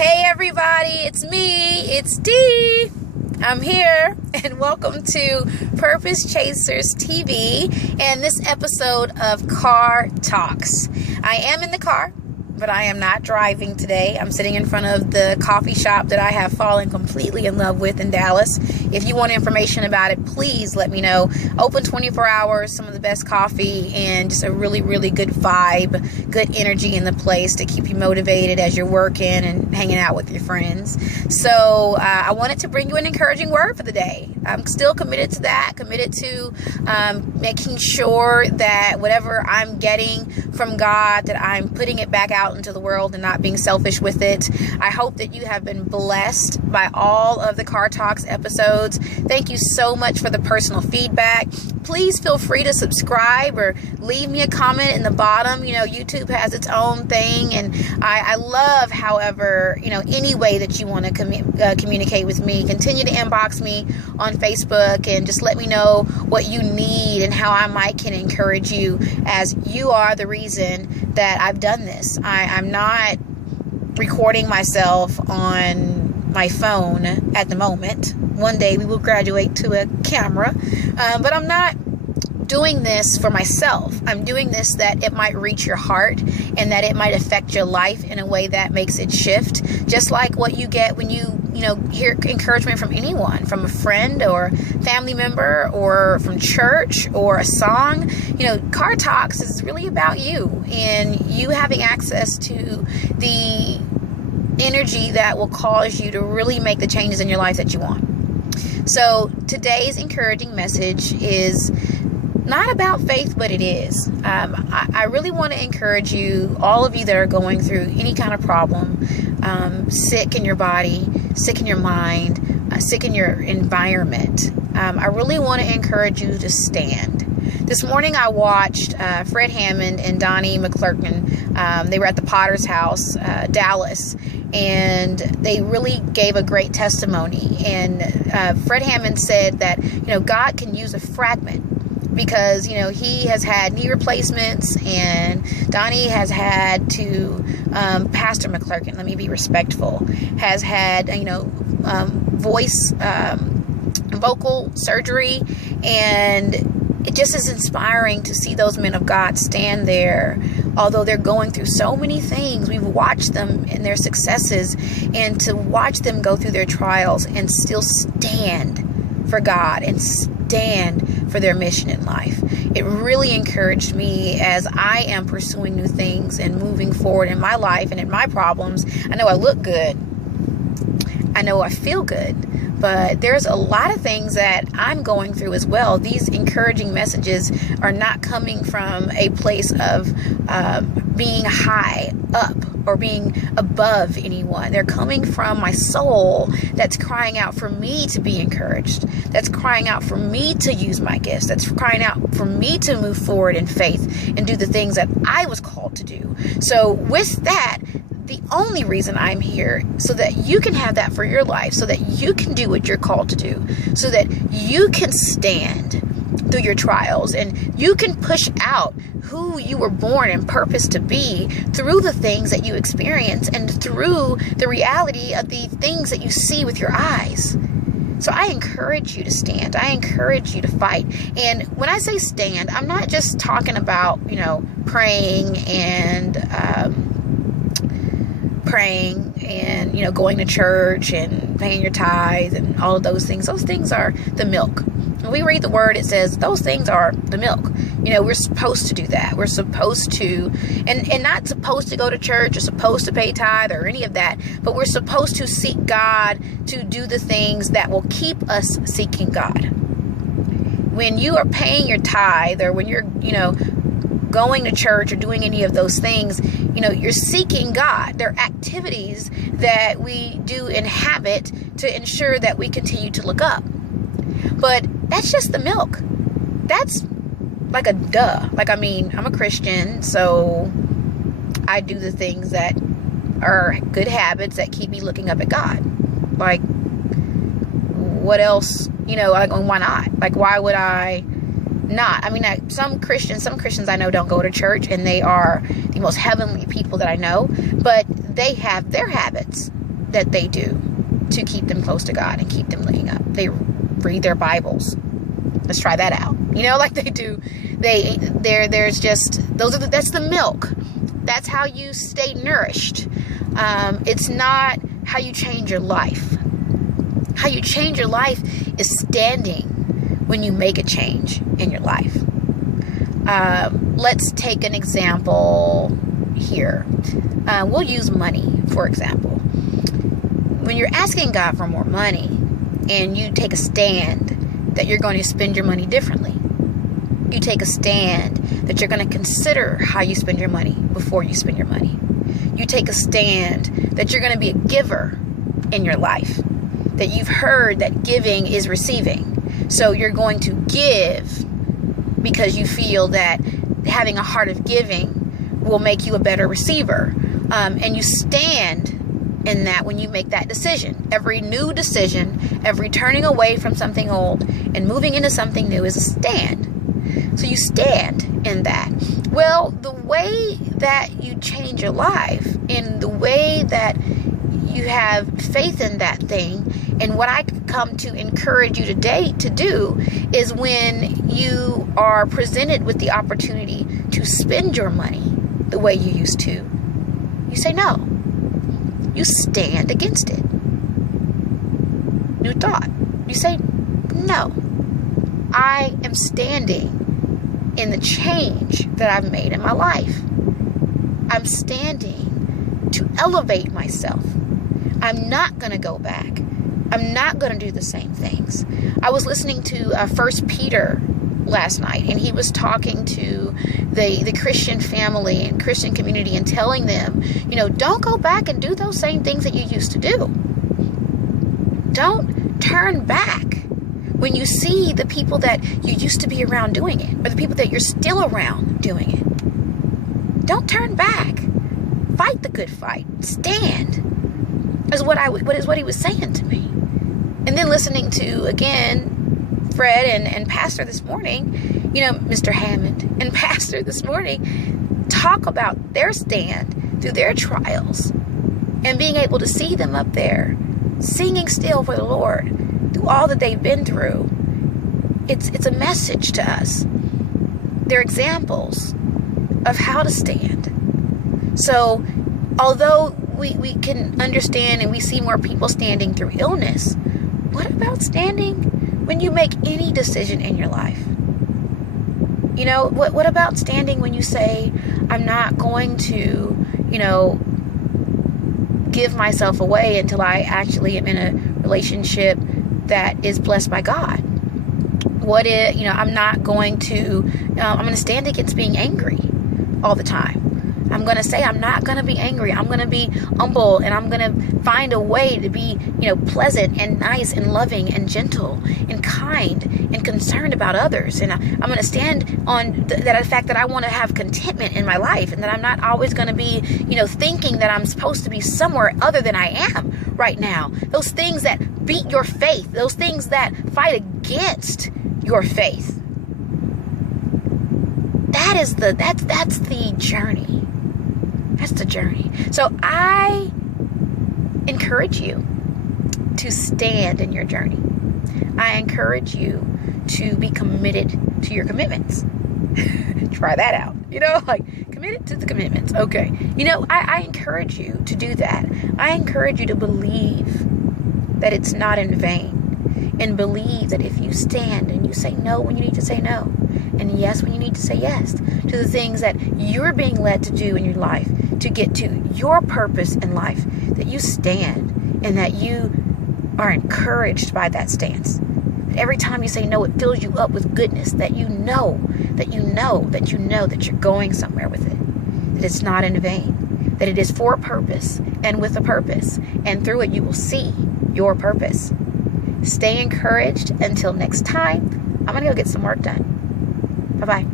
Hey everybody, it's me, it's Dee. I'm here and welcome to Purpose Chasers TV and this episode of Car Talks. I am in the car, but I am not driving today. I'm sitting in front of the coffee shop that I have fallen completely in love with in Dallas. If you want information about it, please let me know. Open 24 hours, some of the best coffee, and just a really, really good vibe, good energy in the place to keep you motivated as you're working and hanging out with your friends. So I wanted to bring you an encouraging word for the day. I'm still committed to that, committed to making sure that whatever I'm getting from God, that I'm putting it back out into the world and not being selfish with it. I hope that you have been blessed by all of the Car Talks episodes. Thank you so much for the personal feedback. Please feel free to subscribe or leave me a comment in the bottom. You know, YouTube has its own thing, and I love, however, any way that you want to communicate with me. Continue to inbox me on Facebook and just let me know what you need and how I can encourage you, as you are the reason that I've done this. I'm not recording myself on my phone at the moment. One day we will graduate to a camera, but I'm not doing this for myself. I'm doing this that it might reach your heart and that it might affect your life in a way that makes it shift, just like what you get when you hear encouragement from anyone, from a friend or family member or from church or a song. Car Talks is really about you and you having access to the energy that will cause you to really make the changes in your life that you want. So today's encouraging message is not about faith, but it is. I really want to encourage you, all of you that are going through any kind of problem, sick in your body, sick in your mind, sick in your environment. I really want to encourage you to stand. This morning I watched Fred Hammond and Donnie McClurkin. They were at the Potter's House, Dallas, and they really gave a great testimony. And Fred Hammond said that, God can use a fragment, because, he has had knee replacements and Donnie has had to, Pastor McClurkin, let me be respectful, has had, vocal surgery. And it just is inspiring to see those men of God stand there, although they're going through so many things. We've watched them in their successes, and to watch them go through their trials and still stand for God and stand for their mission in life. It really encouraged me as I am pursuing new things and moving forward in my life and in my problems. I know I look good. I know I feel good. But there's a lot of things that I'm going through as well. These encouraging messages are not coming from a place of being high up or being above anyone. They're coming from my soul that's crying out for me to be encouraged. That's crying out for me to use my gifts. That's crying out for me to move forward in faith and do the things that I was called to do. So with that, the only reason I'm here, so that you can have that for your life, so that you can do what you're called to do, so that you can stand through your trials and you can push out who you were born and purposed to be through the things that you experience and through the reality of the things that you see with your eyes. So I encourage you to stand. I encourage you to fight. And when I say stand, I'm not just talking about, praying and going to church and paying your tithe and all of those things. Those things are the milk. When we read the word, it says those things are the milk. We're supposed to do that. We're supposed to, and not supposed to go to church or supposed to pay tithe or any of that, but we're supposed to seek God to do the things that will keep us seeking God. When you are paying your tithe, or when you're, going to church or doing any of those things, you're seeking God. They're activities that we do in habit to ensure that we continue to look up. But that's just the milk. That's like a duh. I'm a Christian, so I do the things that are good habits that keep me looking up at God. Like, what else, why not? Why would I not? Some Christians I know don't go to church, and they are the most heavenly people that I know, but they have their habits. that they do to keep them close to God and keep them laying up? They read their Bibles. Let's try that out. Like they do. There's just, that's the milk. That's how you stay nourished. It's not how you change your life. How you change your life is standing when you make a change in your life. Let's take an example here. We'll use money, for example. When you're asking God for more money and you take a stand that you're going to spend your money differently, you take a stand that you're going to consider how you spend your money before you spend your money. You take a stand that you're going to be a giver in your life, that you've heard that giving is receiving. So you're going to give because you feel that having a heart of giving will make you a better receiver. And you stand in that when you make that decision. Every new decision, every turning away from something old and moving into something new is a stand. So you stand in that. Well, the way that you change your life, in the way that you have faith in that thing, and what I come to encourage you today to do is when you are presented with the opportunity to spend your money the way you used to, you say no. You stand against it. New thought. You say, no. I am standing in the change that I've made in my life. I'm standing to elevate myself. I'm not going to go back. I'm not going to do the same things. I was listening to 1 Peter last night, and he was talking to the Christian family and Christian community and telling them, don't go back and do those same things that you used to do. Don't turn back when you see the people that you used to be around doing it, or the people that you're still around doing it. Don't turn back. Fight the good fight. Stand. Is what he was saying to me. And then listening to, again, Fred and Pastor this morning, Mr. Hammond and Pastor this morning, talk about their stand through their trials and being able to see them up there singing still for the Lord through all that they've been through. It's a message to us. They're examples of how to stand. So although we can understand and we see more people standing through illness, what about standing when you make any decision in your life? What about standing when you say, I'm not going to, give myself away until I actually am in a relationship that is blessed by God? What if, I'm not going to, I'm going to stand against being angry all the time. I'm going to say I'm not going to be angry. I'm going to be humble, and I'm going to find a way to be, pleasant and nice and loving and gentle and kind and concerned about others. And I'm going to stand on the fact that I want to have contentment in my life, and that I'm not always going to be, thinking that I'm supposed to be somewhere other than I am right now. Those things that beat your faith, those things that fight against your faith. That's the journey. That's the journey. So I encourage you to stand in your journey. I encourage you to be committed to your commitments. Try that out. Committed to the commitments. Okay. I encourage you to do that. I encourage you to believe that it's not in vain, and believe that if you stand and you say no when you need to say no, and yes when you need to say yes to the things that you're being led to do in your life to get to your purpose in life, that you stand and that you are encouraged by that stance. Every time you say no, it fills you up with goodness, that you know that you're going somewhere with it, that it's not in vain, that it is for a purpose and with a purpose, and through it you will see your purpose. Stay encouraged. Until next time, I'm going to go get some work done. Bye-bye.